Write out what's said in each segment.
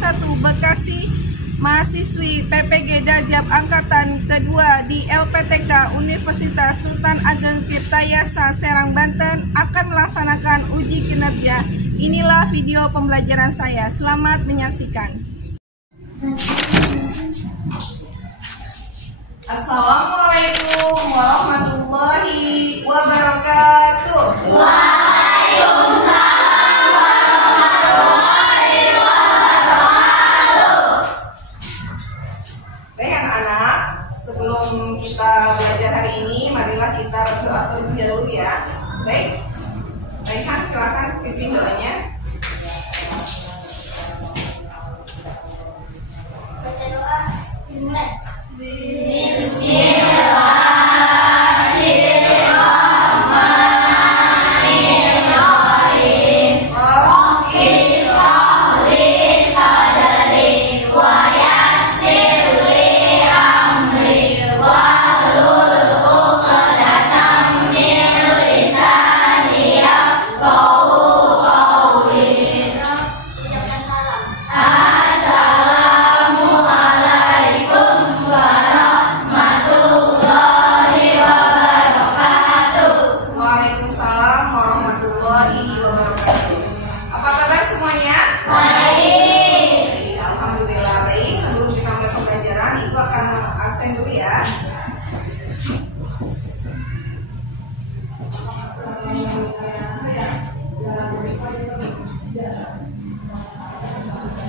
1 Bekasi, mahasiswi PPG Dajab Angkatan Kedua di LPTK Universitas Sultan Ageng Tirtayasa Serang, Banten akan melaksanakan uji kinerja. Inilah video pembelajaran saya. Selamat menyaksikan. Assalamualaikum warahmatullahi wabarakatuh. Waalaikumsalam warahmatullahi wabarakatuh. Baik anak-anak, sebelum kita belajar hari ini, marilah kita berdoa terlebih dahulu ya. Baik, Raihan silakan pimpin doanya. Baca doa dimulai.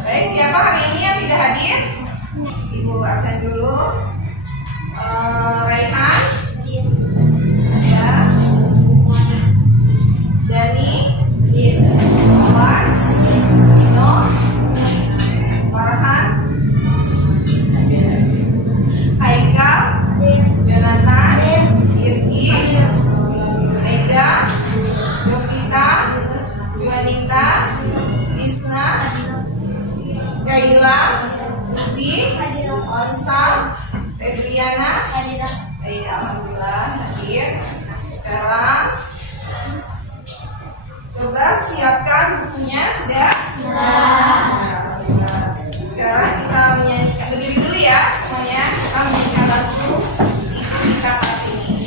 Baik, siapa hari ini yang tidak hadir? Ibu absen dulu. Raihan, ada. Dani, Awas, Dino, Farhan, Haikal, Jonathan, Irgi, Ega, Jovita, Juanita, Isna, Kaila, Ubi, Onsa, Febriana, alhamdulillah hadir. Sekarang coba siapkan bukunya, sudah? Alhamdulillah. Sekarang kita menyanyikan, berdiri dulu ya semuanya. Kita menyanyikan lagu Ibu Kita Kartini.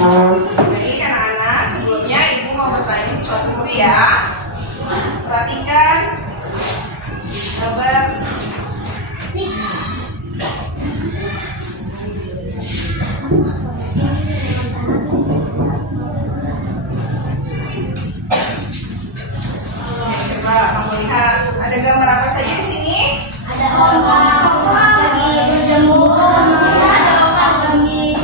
Jadi anak-anak, sebelumnya Ibu mau bertanya sesuatu dulu ya. Perhatikan gambar. Coba kamu lihat, ada gambar apa saja di sini? Ada orang lagi berjemur, ada orang lagi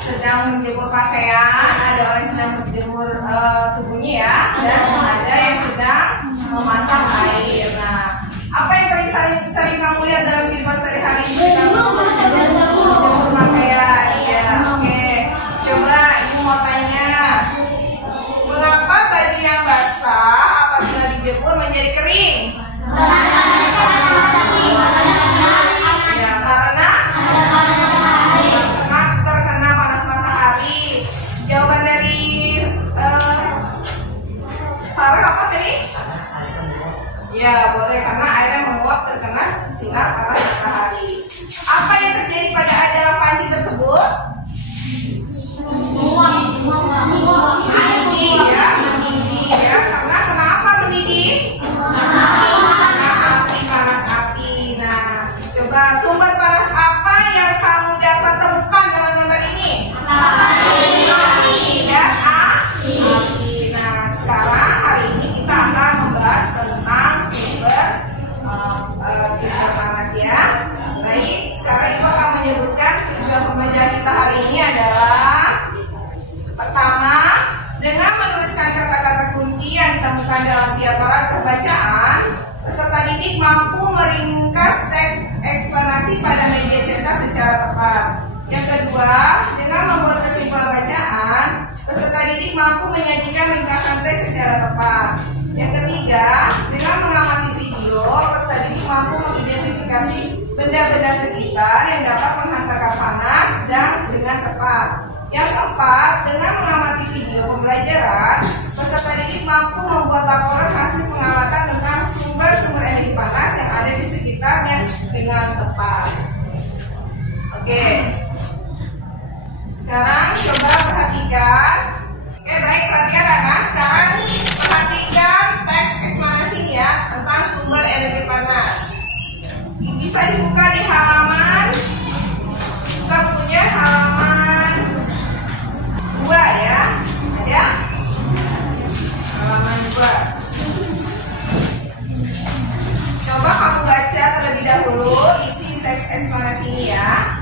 sedang menjemur pakaian, ada orang yang sedang menjemur tubuhnya ya, dan ada yang kamu lihat dalam kehidupan sehari-hari istri kamu? Jemur pakaian. Ya, oke. Coba ibu mau tanya, mengapa baju yang basah apabila dijemur menjadi kering? Ya, karena terkena panas matahari. Jawaban dari Farah apa tadi? Ya, boleh, karena airnya menguap terkena sinar panas matahari. Apa yang terjadi pada adalah panci tersebut? Mendidih ya, mendidih ya. Karena kenapa mendidih? Karena api, panas api. Nah, coba sumber panas apa yang kamu dapat temukan dalam gambar ini? Api dan api. Nah, sekarang hari ini kita akan membahas tentang sumber panas ya. Baik, sekarang Ibu akan menyebutkan tujuan pembelajaran kita hari ini adalah: pertama, dengan menuliskan kata-kata kunci yang ditemukan dalam tiap paragraf bacaan, peserta didik mampu meringkas teks eksplanasi pada media cetak secara tepat. Yang kedua, dengan membuat kesimpulan bacaan, peserta didik mampu menyajikan ringkasan teks secara tepat. Yang ketiga, dengan mengamati video, peserta didik mampu mengidentifikasi benda-benda sekitar yang dapat menghantarkan panas dan dengan tepat. Yang keempat, dengan mengamati video pembelajaran, peserta didik mampu membuat laporan hasil pengamatan tentang sumber-sumber energi panas yang ada di sekitarnya dengan tepat. Oke. Sekarang coba perhatikan. Oke, baik, perhatikan anak. Sekarang perhatikan teks eksplanasi ya tentang sumber energi panas. Bisa dibuka di halaman, kita punya halaman 2 ya, ada halaman 2. Coba kamu baca terlebih dahulu isi teks eksplanasi ini ya.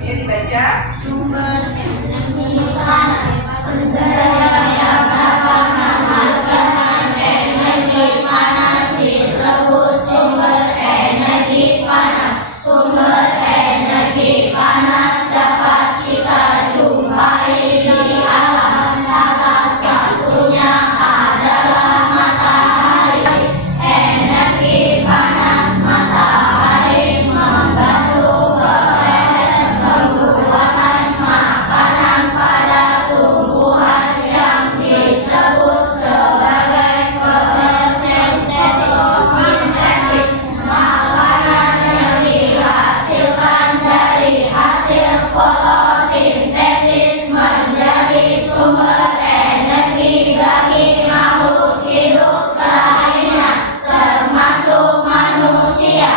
Ayo dibaca. Sumber energi panas yang dapat menghasilkan energi panas disebut sumber energi panas. Sumber energi panas dapat kita jumpai di alam. Salah satunya adalah matahari. Energi panas matahari membantu proses pembuatan makanan pada tumbuhan yang disebut sebagai proses fotosintesis. Makanan yang dihasilkan dari hasil fotosintesis menjadi sumber energi bagi makhluk hidup lainnya, termasuk manusia.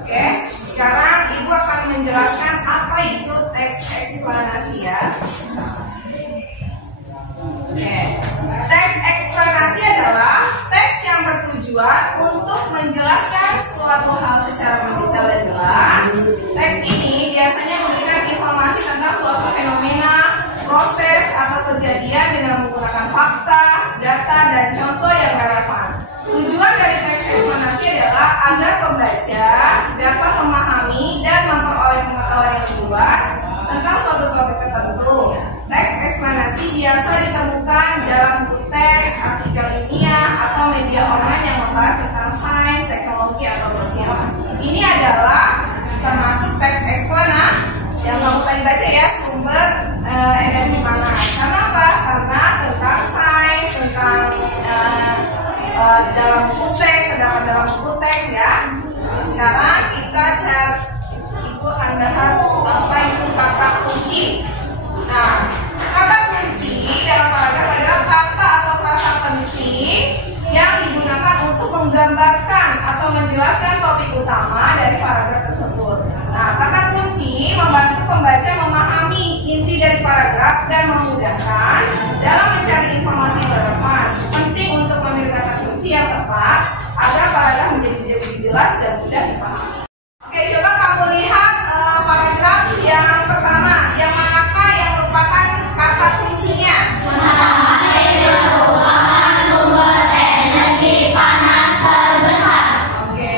Oke, sekarang Ibu akan menjelaskan apa itu teks eksplanasi ya. Oke, teks eksplanasi adalah teks yang bertujuan untuk menjelaskan suatu hal secara mendetail dan jelas. Teks ini biasanya memberikan informasi tentang suatu fenomena, proses, atau kejadian dengan menggunakan fakta, data, dan contoh yang relevan. Tujuan dari teks eksplanasi adalah agar pembaca dapat memahami dan memperoleh pengetahuan yang luas tentang suatu topik tertentu. Teks eksplanasi biasa ditemukan dalam buku teks, artikel ilmiah, atau media online yang membahas tentang sains, teknologi, atau sosial. Ini adalah termasuk teks eksplanasi yang kamu tadi baca ya, sumber energi panas. Karena apa? Karena tentang sains, tentang dalam buku teks, terdapat dalam buku teks ya. Sekarang kita Ibu akan bahas apa itu kata kunci. Nah, kata kunci dalam paragraf adalah kata atau frasa penting yang digunakan untuk menggambarkan atau menjelaskan topik utama dari paragraf tersebut. Nah, kata kunci membantu pembaca memahami inti dari paragraf dan memudahkan dalam mencari informasi yang relevan. Penting untuk memilih kata kunci yang tepat agar paragraf menjadi lebih jelas dan mudah dipahami. Oke, coba kamu lihat paragraf yang pertama. Yang manakah yang merupakan kata kuncinya? Matahari merupakan sumber energi panas terbesar. Oke,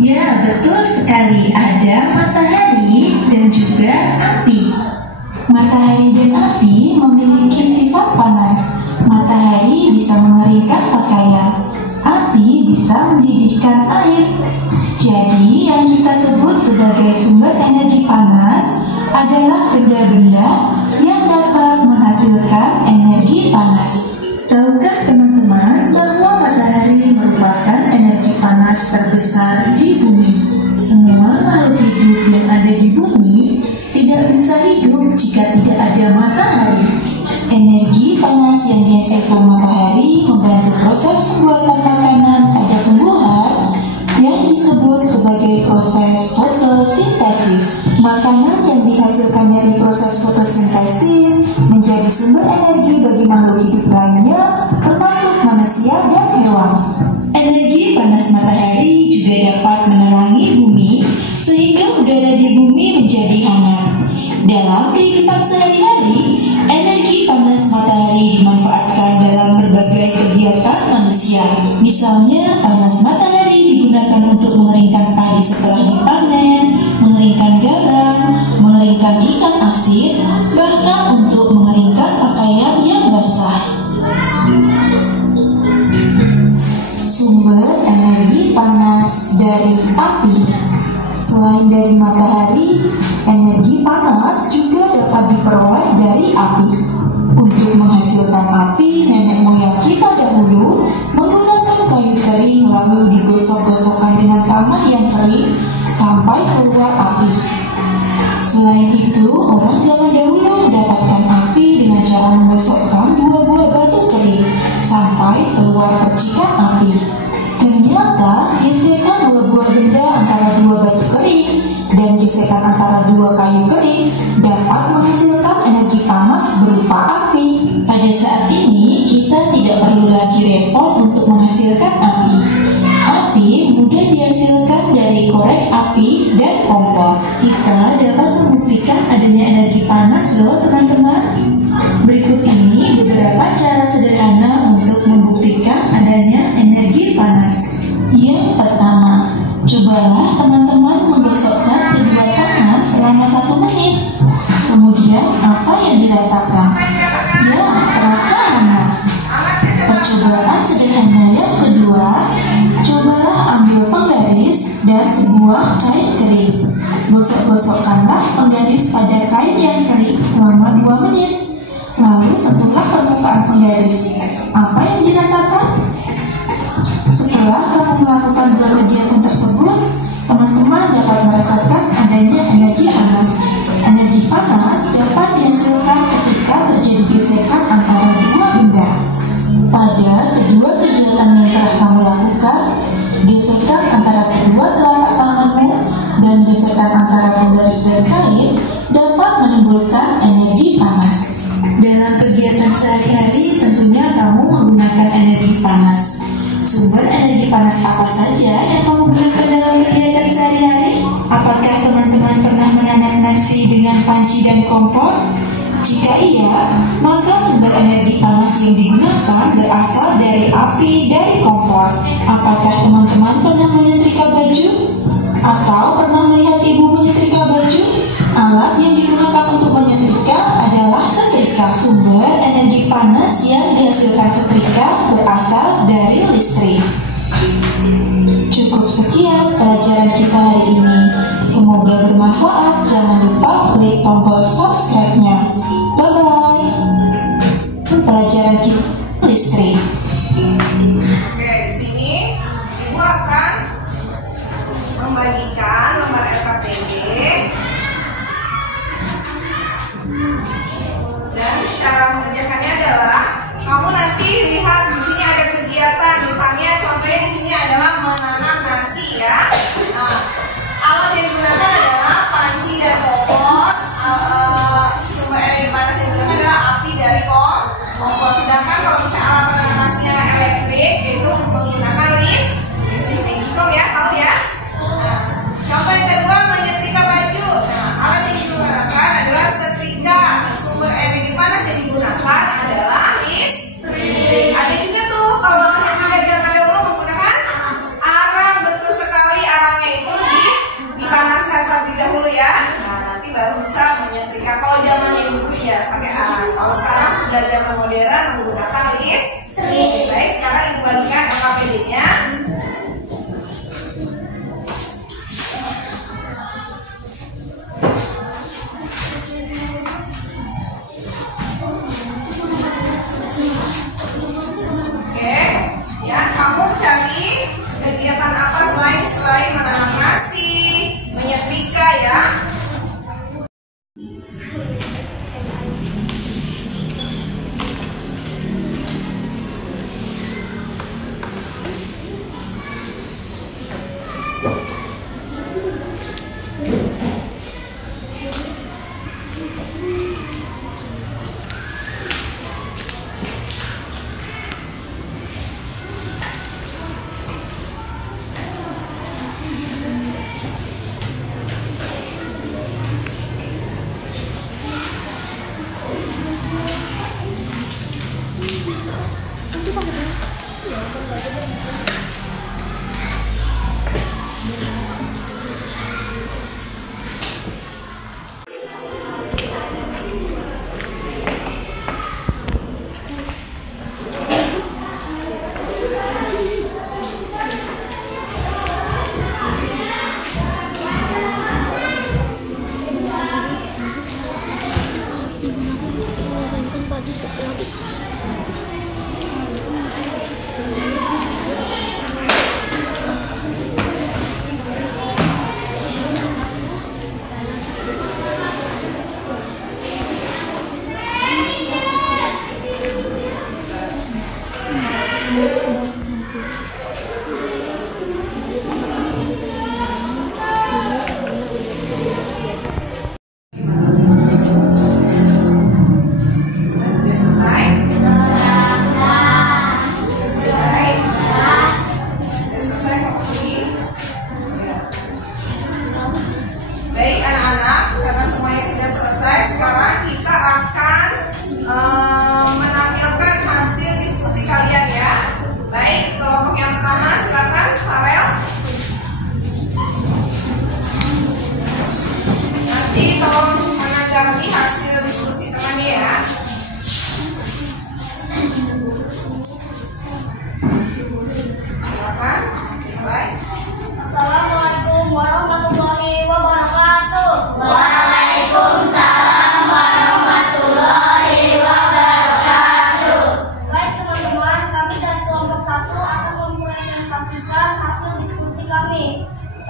Ya, betul sekali. Ada matahari dan juga api. Matahari dan api memiliki sifat panas. Matahari bisa mengeringkan pakaian. Api bisa mendidihkan air. Jadi, yang kita sebut sebagai sumber energi panas adalah benda-benda yang dapat menghasilkan energi panas. Tahukah teman-teman bahwa matahari merupakan energi panas terbesar di bumi? Semua makhluk hidup yang ada di bumi tidak bisa hidup jika tidak ada matahari. Energi panas yang dihasilkan matahari membantu proses pembuatan makanan pada tumbuhan yang disebut sebagai proses fotosintesis. Makanan yang dihasilkan dari proses fotosintesis menjadi sumber energi bagi makhluk hidup lainnya, termasuk manusia dan hewan. Energi panas matahari juga dapat menerangi bumi sehingga udara di bumi menjadi hangat. Dalam kehidupan sehari-hari, energi panas matahari dimanfaatkan dalam berbagai kegiatan manusia. Misalnya, panas matahari digunakan untuk mengeringkan padi setelah dipanen, mengeringkan garam, mengeringkan ikan asin, bahkan untuk mengeringkan pakaian yang basah. Sumber energi panas dari api. Selain dari matahari, energi panas juga dapat diperoleh dari api. Untuk menghasilkan api, nenek moyang kita dahulu menggunakan kayu kering lalu digosok-gosokkan dengan tanah yang kering sampai keluar api. Selain itu, orang zaman dahulu mendapatkan api dengan cara menggosokkan dua buah batu kering sampai keluar percikan api. Ternyata gesekan dua buah benda antara dua batu kering dan gesekan antara dua kayu kering dapat menghasilkan energi panas berupa api. Pada saat ini kita tidak perlu lagi repot untuk menghasilkan api. Api mudah dihasilkan dari korek api dan kompor. Kita dapat membuktikan adanya energi panas loh teman-teman. Berikut ini beberapa cara sederhana untuk membuktikan adanya energi panas. Yang pertama, cobalah teman-teman menggosokkan kedua tangan selama 1 menit. Kemudian apa yang dirasakan? Ya, terasa hangat. Percobaan sederhana yang kedua, cobalah ambil penggaris dan sebuah kain kering. Gosok-gosokkanlah penggaris pada kain yang kering selama 2 menit. Lalu sentuhlah permukaan penggaris. Apa yang dirasakan? Setelah kamu melakukan dua kegiatan tersebut, teman-teman dapat merasakan adanya energi panas. Energi panas dapat dihasilkan ketika terjadi gesekan antara dua benda. Pada kedua kegiatan yang telah kamu lakukan, gesekan antara kedua telapak tanganmu dan gesekan antara penggaris dan kain dapat menimbulkan energi panas. Dalam kegiatan sehari-hari tentunya kamu menggunakan energi panas. Sumber energi panas apa saja yang kamu gunakan dalam kegiatan sehari-hari? Apakah teman-teman pernah menanam nasi dengan panci dan kompor? Jika iya, maka sumber energi panas yang digunakan berasal dari api dari kompor. Apakah teman-teman pernah menyetrika baju? Atau pernah melihat ibu menyetrika baju? Alat yang digunakan untuk menyetrika adalah setrika. Sumber energi panas yang dihasilkan setrika berasal dari listrik. Cukup sekian pelajaran kita hari ini. Semoga bermanfaat. Jangan lupa klik tombol subscribe-nya. Bye-bye. Pelajaran kita listrik. Oke, di sini Ibu akan membagikan lembar LKPD dan cara mengerjakannya adalah kamu nanti lihat di sini ada kegiatan, misalnya contohnya di sini adalah menanam nasi ya. Nah, alat yang digunakan adalah panci dan kompor. Sumber energi panas yang digunakan adalah api dari kompor. Sedangkan kalau misalnya alat menanam nasinya elektrik, yaitu menggunakan listrik Magicom ya, tahu ya. Nah, contoh yang kedua menyetrika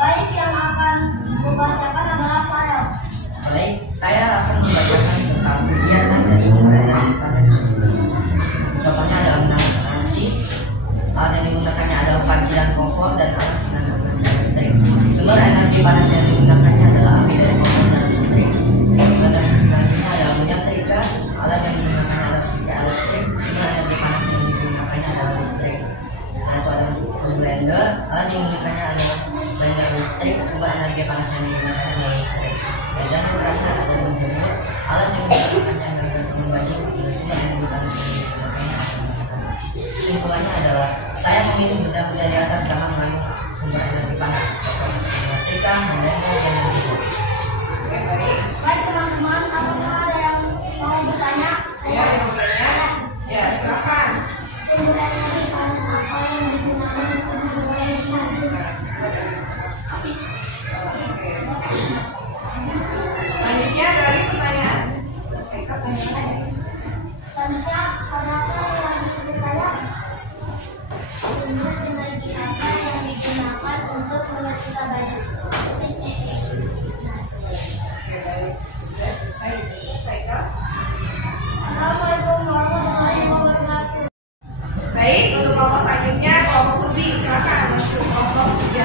Baik, yang akan membacakan adalah Farel. Baik, saya akan membacakan tentang kegiatan dan sumber energi panas. Contohnya adalah menambah nasi. Alat yang digunakannya adalah panci dan kompor dan alat tenaga panas listrik. Sumber energi panas yang digunakannya adalah api dari kompor dan listrik. Dan selanjutnya adalah minyak terikat. Alat yang digunakannya adalah seperti elektrik. Sumber energi panas yang digunakannya adalah listrik. Dan itu ada blender. Alat yang digunakannya adalah blender listrik. Sumber energi panas yang digunakannya adalah listrik. Dan yang terakhir ada menjemur. Alat yang digunakannya adalah membaju. Sumber energi panas yang digunakannya adalah. Kesimpulannya adalah saya memilih benda-benda di atas karena mengandung sumber energi panas. Ketika blender dan menjemur. Baik teman-teman, apakah ada yang mau bertanya? Ya, yang bertanya. Ya, silakan. Sumber energi panas apa yang digunakan untuk mengurai panas? Selanjutnya dari pertanyaan. Selanjutnya, adakah yang bertanya? Sumber energi apa yang digunakan untuk menyetrika baju? Assalamualaikum warahmatullahi wabarakatuh. Baik, untuk kelompok selanjutnya kelompok Ruby, silakan untuk kelompok 3.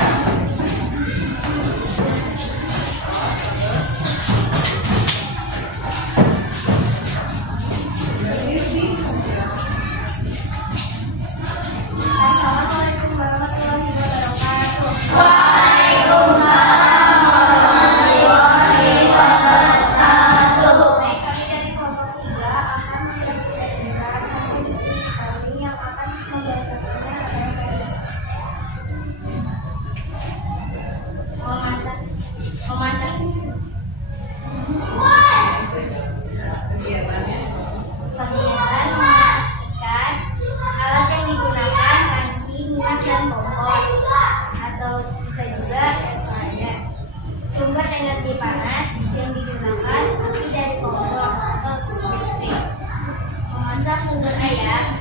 Assalamualaikum warahmatullahi wabarakatuh. Baik, kami dari kelompok 3 akan menginspirasikan hasil diskusi kami yang akan membacakannya adalah memasak. Kegiatannya. Kegiatan memasak ikan. Alat yang digunakan panci, minyak, dan kompor, atau bisa juga air fryer. Sumber energi panas yang digunakan api dari kompor atau listrik. Memasak sumber air.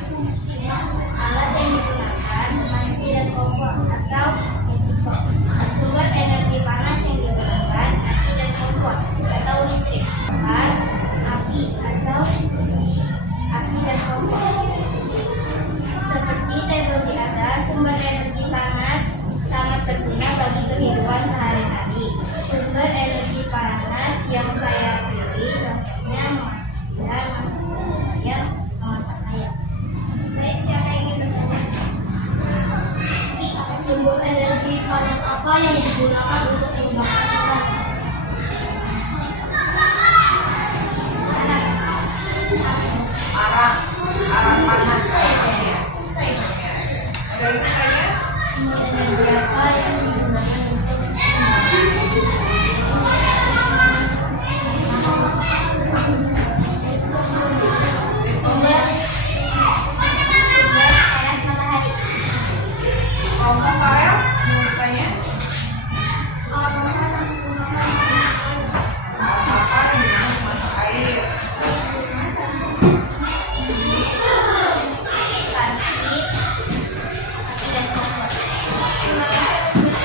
Alat yang digunakan panci dan kompor atau listrik. Sumber energi panas yang digunakan api dan kompor atau listrik. Api dan kompor. Seperti tabel di atas, sumber energi panas sangat berguna bagi kehidupan sehari-hari. Sumber energi panas yang saya pilih contohnya memasak dan memasak ayam. Baik, siapa yang ingin bertanya? Sumber energi panas apa yang digunakan untuk membakar ikan? Arang panas. Dari sisanya. Sumber energi apa yang digunakan untuk sumber panas matahari. Kelompok Farel, mau bertanya. Alat apa yang digunakan Apa yang digunakan memasak air? api dan kompor. Terima kasih.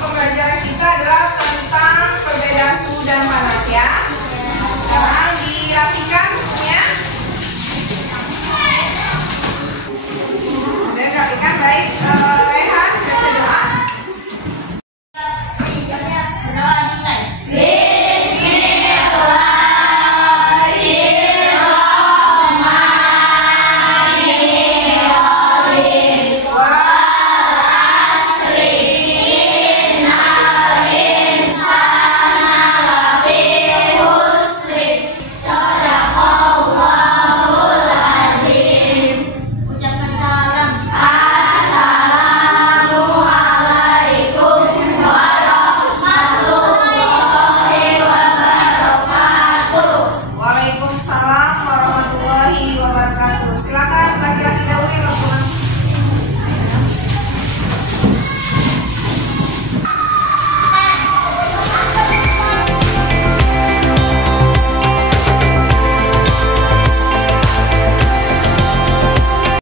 pembelajaran kita adalah tentang perbedaan suhu dan panas ya. Sekarang